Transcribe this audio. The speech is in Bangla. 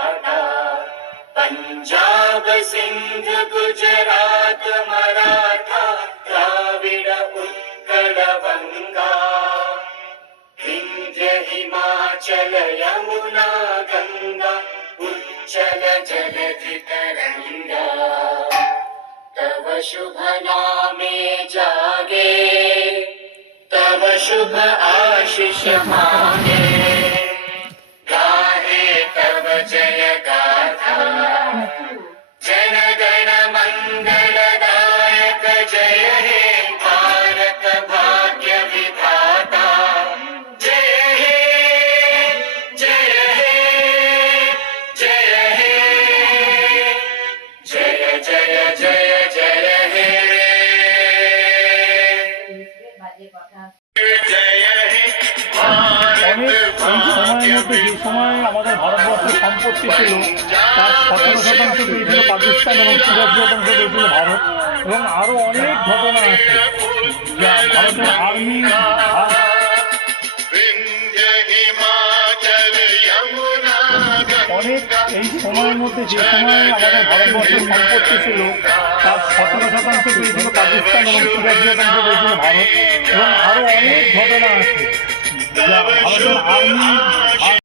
टाटा। पंजाब सिंध गुजरात मराठा द्राविड उत्कल बंगा, विंध्य हिमाचल यमुना गंगा उच्चल जलधि तरंगा। तव शुभ नामे जागे, तव शुभ आशीष मांगे, गाहे तव जय गाथा। जन गण मंगलदायक जय हे भारत भाग्य विधाता। जय हे जय हे जय हे जय जय जय जय हे जय हे भारत भाग्य সময় আমাদের ভারতবর্ষের সম্পত্তি ছিল তার 17% পেয়েছিল পাকিস্তান এবং 83% পেয়েছিল ভারত, এবং আরও অনেক ঘটনা আছে যা ভারতের আর্মি অনেক এই সময়ের মধ্যে যে সময় আমাদের ভারতবর্ষের সম্পত্তি ছিল তার 17% পেয়েছিল পাকিস্তান এবং 83% পেয়েছিল ভারত, এবং আরও অনেক ঘটনা আছে যা ভারতের আর্মি